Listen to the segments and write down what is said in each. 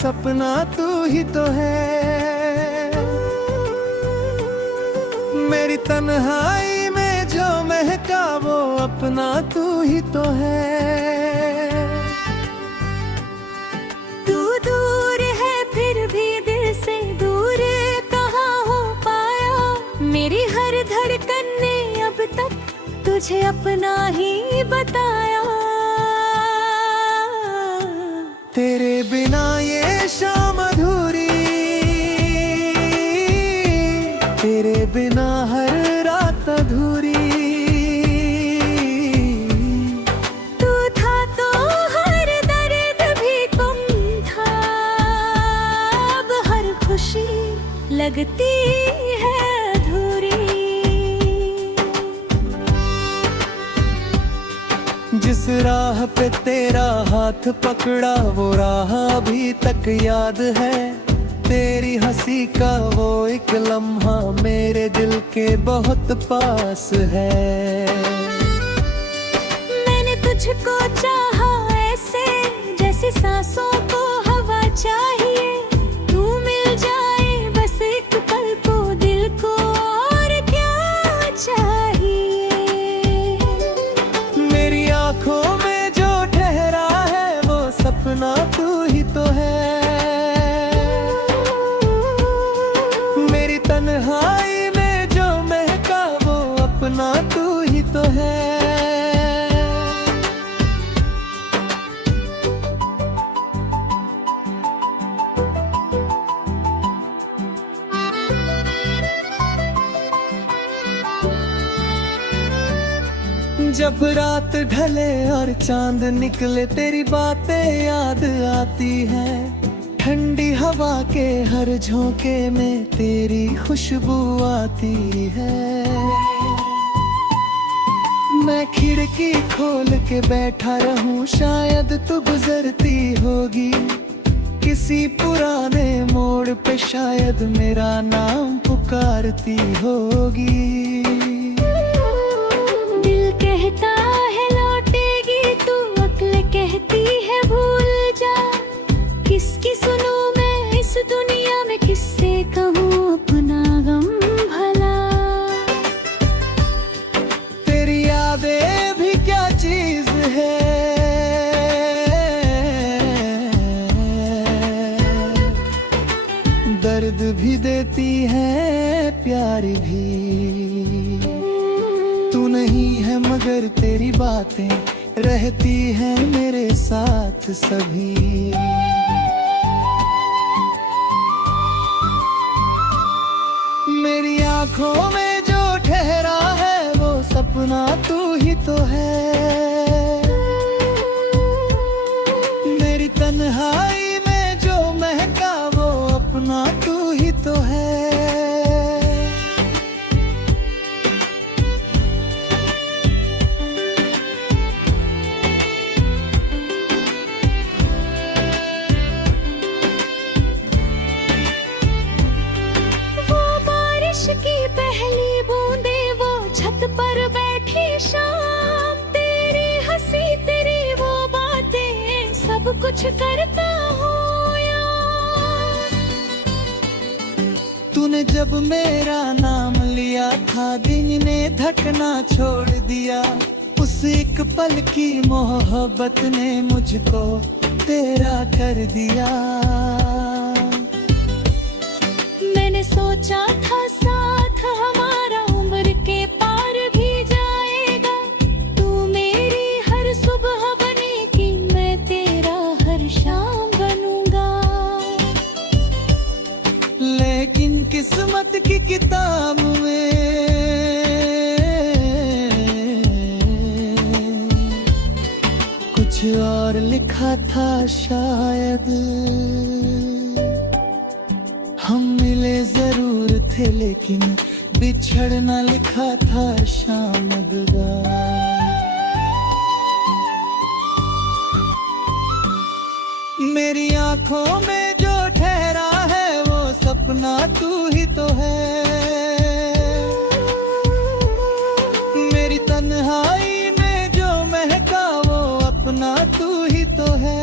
सपना तू ही तो है। मेरी तन्हाई में जो महका वो अपना तू ही तो है। तू दूर है फिर भी दिल से दूर कहाँ हो पाया। मेरी हर धड़कन ने अब तक तुझे अपना ही बताया। तेरे बिना ये शाम अधूरी, तेरे बिना हर रात अधूरी। तू था तो हर दर्द भी गुम था, अब हर खुशी लगती है अधूरी। जिस राह पे तेरा हाथ पकड़ा वो राह अभी तक याद है। तेरी हंसी का वो एक लम्हा मेरे दिल के बहुत पास है। मैंने तुझको चाहा ऐसे जैसे सांसों को हवा चाहिए। तू मिल जाए बस एक पल को दिल को और क्या चाहिए। मेरी आँखों में जो ठहरा है वो सपना तू ही तो है। मेरी तन्हाई में जो महका वो अपना तू ही तो है। जब रात ढले और चांद निकले तेरी बातें याद आती हैं। ठंडी हवा के हर झोंके में तेरी खुशबू आती है। मैं खिड़की खोल के बैठा रहूं शायद तू गुजरती होगी। किसी पुराने मोड़ पे शायद मेरा नाम पुकारती होगी। कहता है लौटेगी तू, अक्ल कहती है भूल जा। किसकी सुनूं मैं इस दुनिया में, किससे कहूँ अपना गम भला। तेरी यादें भी क्या चीज है, दर्द भी देती है प्यार भी। तू नहीं है मगर तेरी बातें रहती हैं मेरे साथ सभी। मेरी आँखों में जो ठहरा है वो सपना तू ही तो है। मेरी तन्हाई में जो महका वो अपना तू ही तो है। की पहली बूंदे वो छत पर बैठी शाम। तेरी हंसी तेरी वो बातें सब कुछ करता हूँ यार। तूने जब मेरा नाम लिया था दिन ने धकना छोड़ दिया। उस एक पल की मोहब्बत ने मुझको तेरा कर दिया। मैंने सोचा था साथ हमारा उम्र के पार भी जाएगा। तू मेरी हर सुबह बनेगी, मैं तेरा हर शाम बनूंगा। लेकिन किस्मत की किताब में कुछ और लिखा था शायद। हम मिले जरूर थे लेकिन बिछड़ना लिखा था शामद दा। मेरी आँखों में जो ठहरा है वो सपना तू ही तो है। मेरी तन्हाई में जो महका वो अपना तू ही तो है।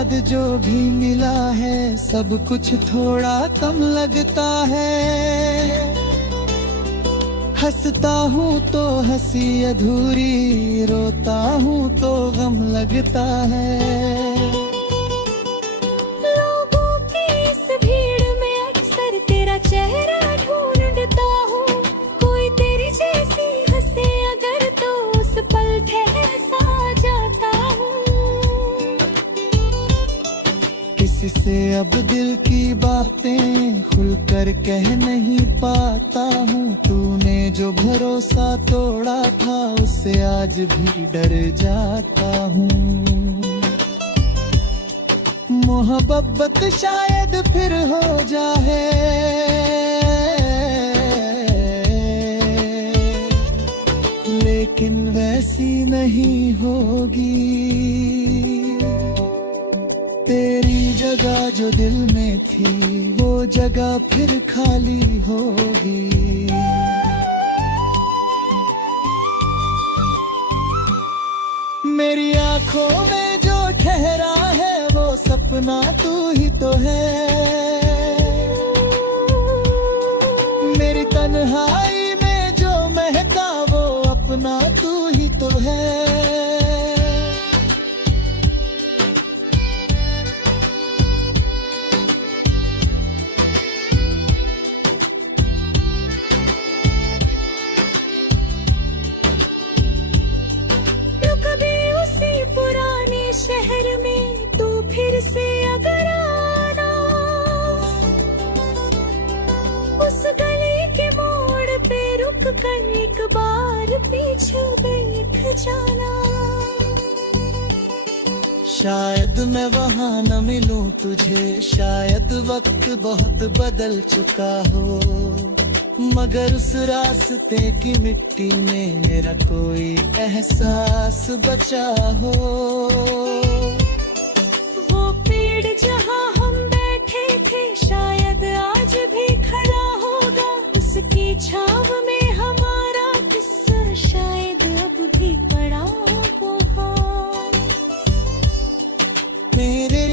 बाद जो भी मिला है सब कुछ थोड़ा कम लगता है। हंसता हूँ तो हंसी अधूरी, रोता हूँ तो गम लगता है। लोगों की इस भीड़ में अक्सर तेरा चेहरा ढूंढता हूँ। कोई तेरी जैसी हंसे अगर तो उस पल ठहर सा जाता हूँ। किसी से अब दिल की बातें खुलकर कह नहीं पाता हूँ। तूने जो भरोसा तोड़ा था उससे आज भी डर जाता हूँ। मोहब्बत शायद फिर हो जाए, लेकिन वैसी नहीं होगी। तेरी जगह जो दिल में थी वो जगह फिर खाली होगी। मेरी आंखों में जो ठहरा है वो सपना तू ही तो है। मेरी तन्हाई में जो महका वो अपना तू ही तो है। शहर में तू फिर से अगर आना, उस गली के मोड़ पे रुक कर एक बार पीछे बैठ जाना। शायद मैं वहाँ न मिलूं तुझे, शायद वक्त बहुत बदल चुका हो, मगर उस रास्ते की मिट्टी में मेरा कोई एहसास बचा हो। वो पेड़ जहाँ हम बैठे थे शायद आज भी खड़ा होगा। उसकी छाव में हमारा किस्सा शायद अब भी पड़ा होगा। मेरे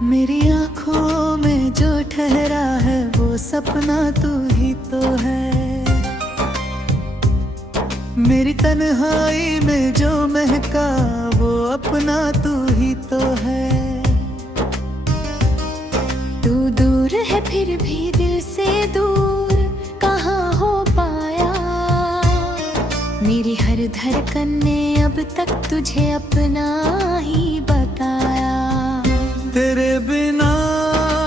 मेरी आँखों में जो ठहरा है वो सपना तू ही तो है। मेरी तन्हाई में जो महका वो अपना तू ही तो है। तू दूर है फिर भी दिल से दूर कहाँ हो पाया। मेरी हर धड़कन ने अब तक तुझे अपना ही बताया। तेरे बिना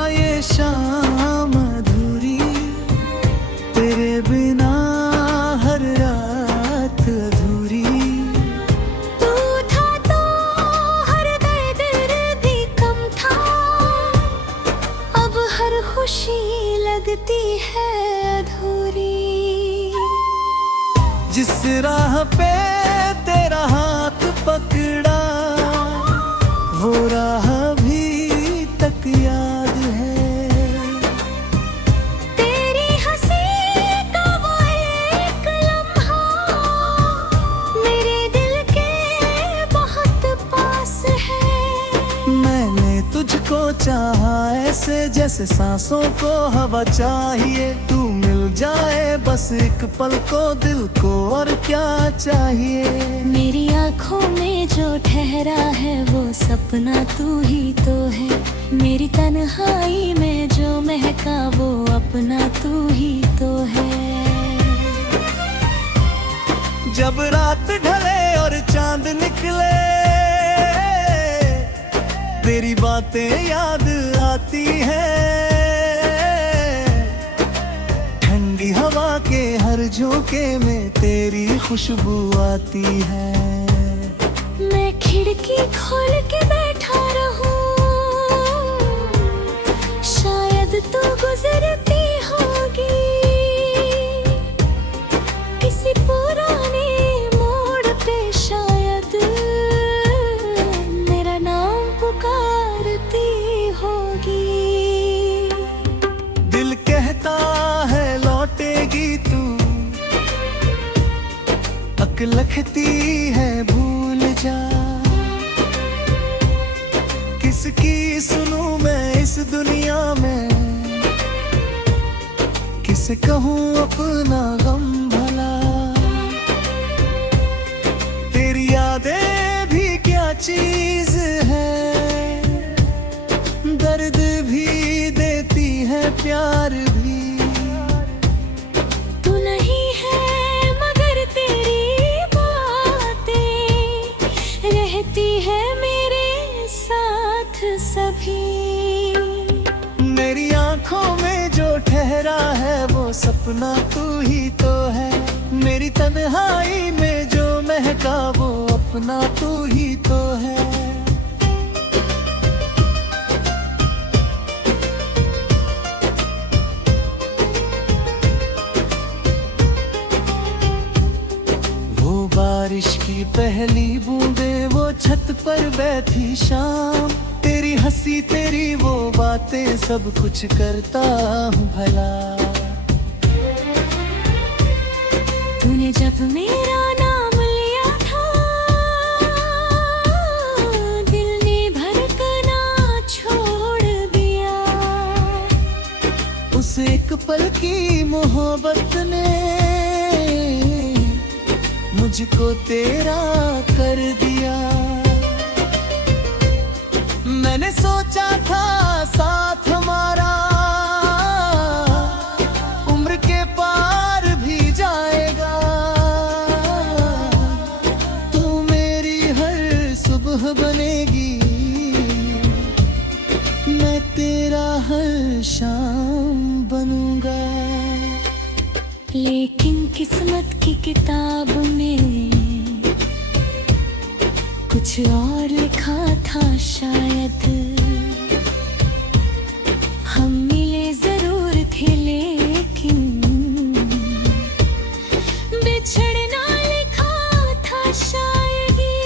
ये शाम अधूरी, तेरे बिना हर रात अधूरी। तू था तो हर दर्द भी कम था, अब हर खुशी लगती है अधूरी। जिस राह पे तेरा हाथ पकड़ा वो राह तक याद है। तेरी हंसी का वो एक लम्हा मेरे दिल के बहुत पास है। मैंने तुझको चाहा ऐसे जैसे सांसों को हवा चाहिए। तू मिल जाए बस एक पल को दिल को और क्या चाहिए। मेरी आँखों में जो ठहरा है वो सपना तू ही तो है। मेरी तन्हाई में जो महका वो अपना तू ही तो है। जब रात ढले और चांद निकले तेरी बातें याद आती हैं। ठंडी हवा के हर झोंके में तेरी खुशबू आती है। मैं खिड़की खोल के बैठा रहूं, शायद तू गुजरती होगी किसी पुराने मोड़ पे। शायद मेरा नाम किसकी सुनूं मैं इस दुनिया में, किसे कहूँ अपना गम भला। तेरी यादें भी क्या चीज है, दर्द भी देती है प्यार भी। तू नहीं है मगर तेरी बातें रहती है मेरे साथ सभी। मेरी आंखों में जो ठहरा है वो सपना तू ही तो है, मेरी तन्हाई में जो महका वो अपना तू ही तो है। वो बारिश की पहली बूंदें वो छत पर बैठी शाम, तेरी हंसी तेरी वो बातें सब कुछ करता हूँ भला। तूने जब मेरा नाम लिया था दिल ने भड़कना छोड़ दिया। उस एक पल की मोहब्बत ने मुझको तेरा कर दिया। मैंने सोचा था साथ हमारा उम्र के पार भी जाएगा, तू मेरी हर सुबह बनेगी, मैं तेरा हर शाम बनूंगा। लेकिन किस्मत की किताब में कुछ और लिखा था शायद। हम मिले जरूर थे लेकिन बिछड़ना लिखा था शायद ही।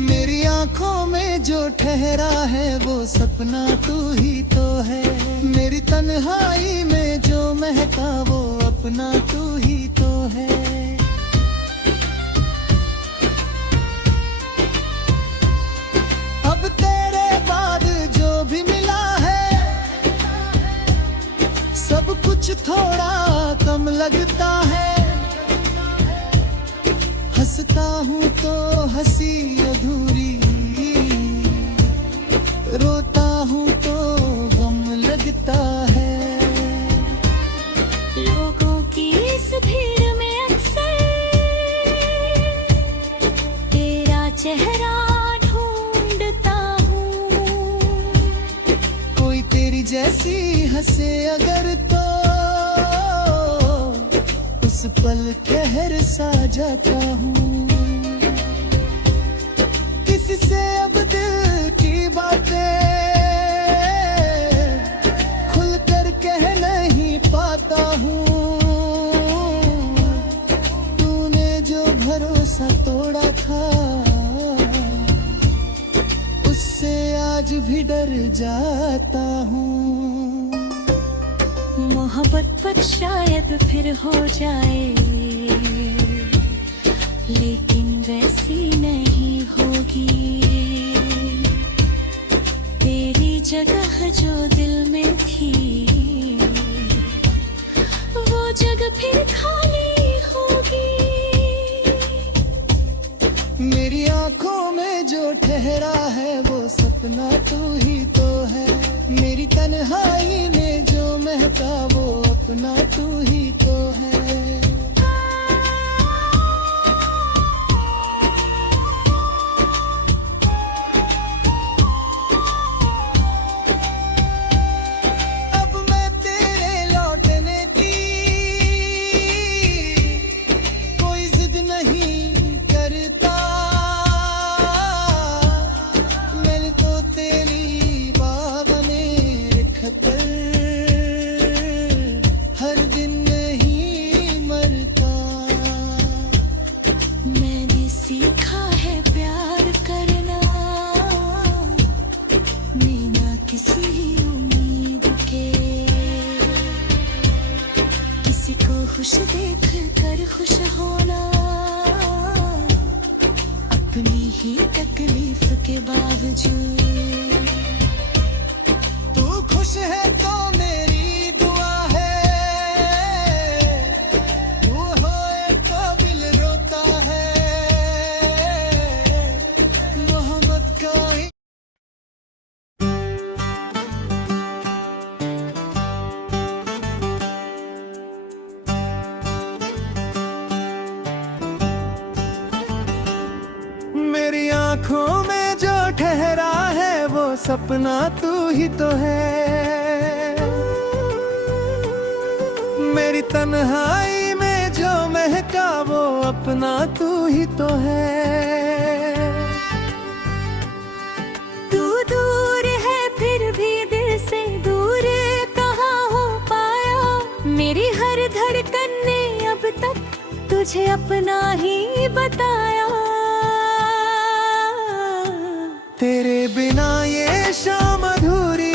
मेरी आंखों में जो ठहरा है वो सपना तू ही तो है, मेरी तन्हाई में जो महका वो अपना तू ही तो है। अब तेरे बाद जो भी मिला है सब कुछ थोड़ा कम लगता है। हंसता हूँ तो हंसी अधूरी, रोता हूँ तो गम लगता है। लोगों की इस भीड़ में अक्सर तेरा चेहरा ढूंढता हूँ। कोई तेरी जैसी हंसे अगर तो उस पल ठहर सा जाता हूँ। किसी से अब दिल की बातें खुल कर कह नहीं पाता हूँ। तूने जो भरोसा तोड़ा था उससे आज भी डर जाता हूँ। मोहब्बत पर शायद फिर हो जाए लेकिन वैसी नहीं होगी। तेरी जगह जो दिल में थी वो जगह फिर खाली होगी। मेरी आंखों में जो ठहरा है वो सपना तू ही तो है, मेरी तन्हाई में जो महका वो अपना तू ही तो है। अब मैं तेरे लौटने की कोई जिद नहीं करता, मैंने तो तेरी बागने रख पर हर दिन नहीं तकलीफ के बावजूद। तू खुश है तो मेरी दुआ है, तू होए तो दिल रोता है, मोहब्बत का ही मेरी आंखों में जो ठहरा है वो सपना तू ही तो है। मेरी तन्हाई में जो महका वो अपना तू ही तो है। तू दूर है फिर भी दिल से दूर कहाँ हो पाया। मेरी हर धड़कन ने अब तक तुझे अपना ही बताया। तेरे बिना ये शाम अधूरी,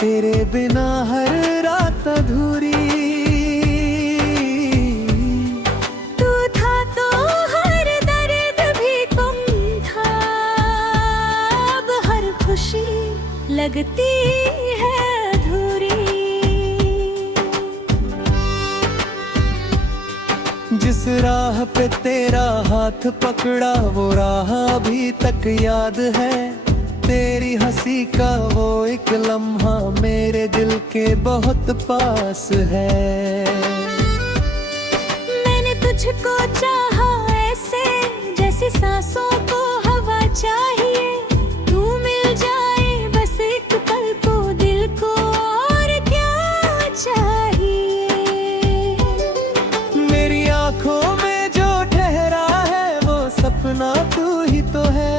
तेरे बिना हर रात अधूरी। तू था तो हर दर्द भी कम था, अब हर खुशी लगती है अधूरी। जिस राह पे तेरा हाथ पकड़ा वो राह अभी तक याद है। तेरी हंसी का वो एक लम्हा मेरे दिल के बहुत पास है। मैंने तुझको चाहा ऐसे जैसे सांसों को हवा चाहिए। तू मिल जाए बस एक पल को दिल को और क्या चाहिए। मेरी आंखों में जो ठहरा है वो सपना तू ही तो है।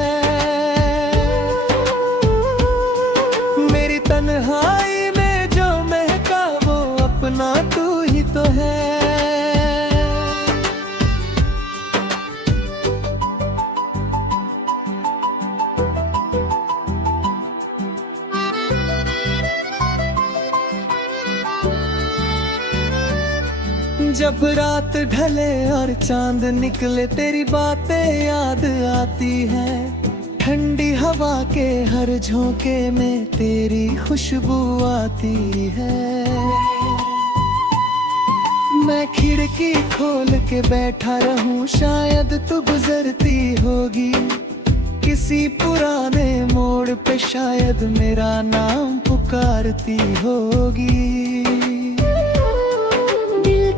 मेरी तन्हाई में जो महका वो अपना तू ही तो है। जब रात ढले और चांद निकले तेरी बातें याद आती है। ठंडी हवा के हर झोंके में तेरी खुशबू आती है। मैं खिड़की खोल के बैठा रहूं शायद तू गुजरती होगी। किसी पुराने मोड़ पे शायद मेरा नाम पुकारती होगी।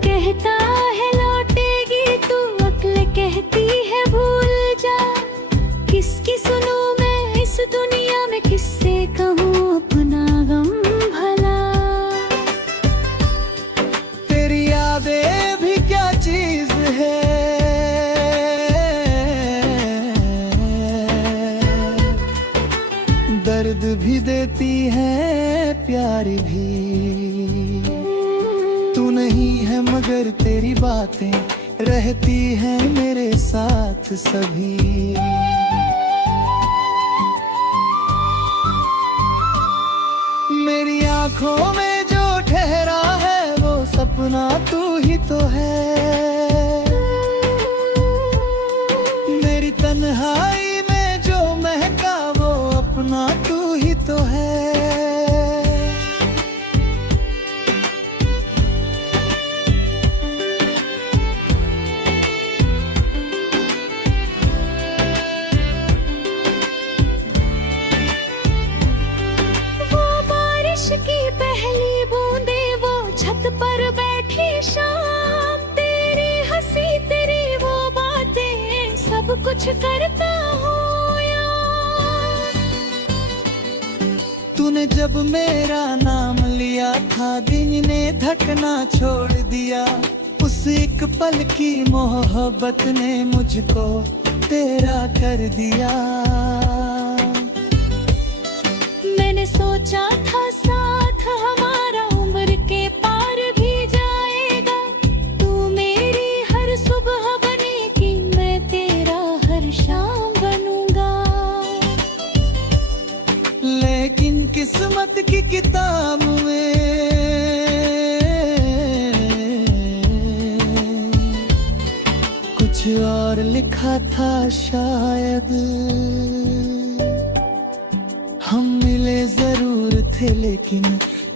कहता है लौटेगी तू, अक्ल कहती है भूल जा। किसकी सुनूं मैं इस दुनिया में, किससे कहूँ अपना गम भला। तेरी यादें भी क्या चीज है, दर्द भी देती है प्यार भी। तू नहीं है मगर तेरी बातें रहती हैं मेरे साथ सभी। मेरी आंखों में जो ठहरा है वो सपना तू ही तो है। मेरी तन्हाई में जो महका वो अपना तू ही तो है। की पहली बूंदे वो छत पर बैठी शाम। तेरी हंसी तेरी वो बातें सब कुछ करता हूँ यार। तूने जब मेरा नाम लिया था दिन ने धकना छोड़ दिया। उस एक पल की मोहब्बत ने मुझको तेरा कर दिया। मैंने सोचा था साथ हमारा उम्र के पार भी जाएगा। तू मेरी हर सुबह बनेगी, मैं तेरा हर शाम बनूंगा। लेकिन किस्मत की किताब में कुछ और लिखा लिखा था शायद, हम मिले जरूर थे लेकिन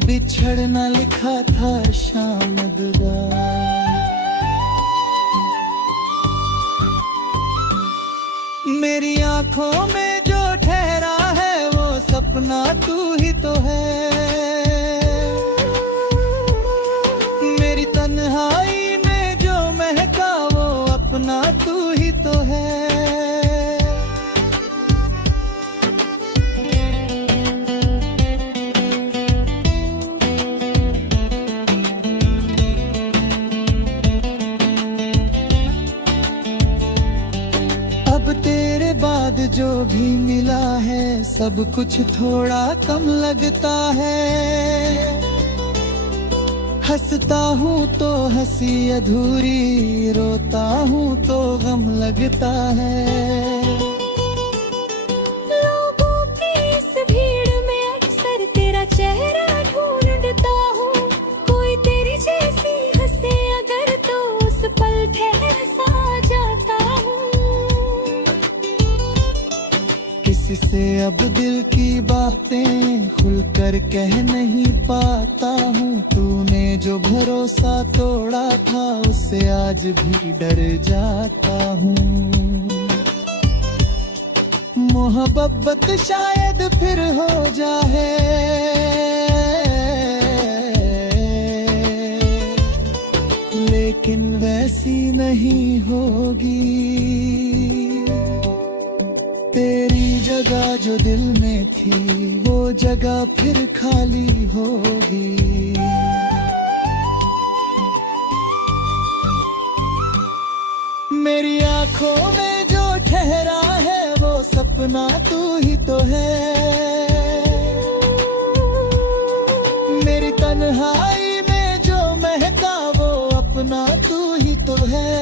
बिछड़ना लिखा था शामद दा। मेरी आंखों में जो ठहरा है वो सपना तू ही तो है, मेरी तन्हाई में जो महका वो अपना तू ही तो है। अब तेरे बाद जो भी मिला है सब कुछ थोड़ा कम लगता है, हंसता हूँ तो हंसी अधूरी, रोता हूँ तो गम लगता है। लोगों की इस भीड़ में अक्सर तेरा चेहरा ढूंढता हूँ, कोई तेरी जैसी हंसे अगर तो उस पल ठहर सा जाता हूँ। किसी से अब दिल की बातें खुलकर कह नहीं पाता हूँ, तूने जो भरोसा तोड़ा था उससे आज भी डर जाता हूँ। मोहब्बत शायद फिर हो जाए, लेकिन वैसी नहीं होगी। तेरी जगह जो दिल में थी वो जगह फिर खाली होगी। मेरी आंखों में जो ठहरा है वो सपना तू ही तो है, मेरी तन्हाई में जो महका वो अपना तू ही तो है।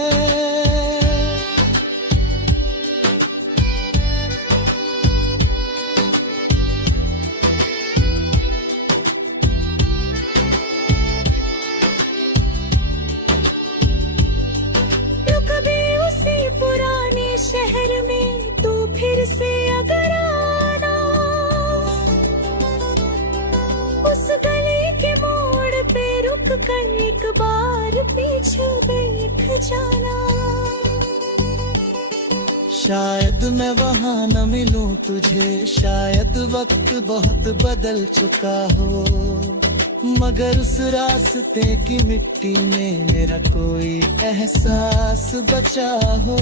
शहर में तू फिर से अगर आना, उस गली के मोड़ पे रुक कर एक बार पीछे देख जाना। शायद मैं वहाँ न मिलूं तुझे, शायद वक्त बहुत बदल चुका हो, मगर उस रास्ते की मिट्टी में मेरा कोई एहसास बचा हो।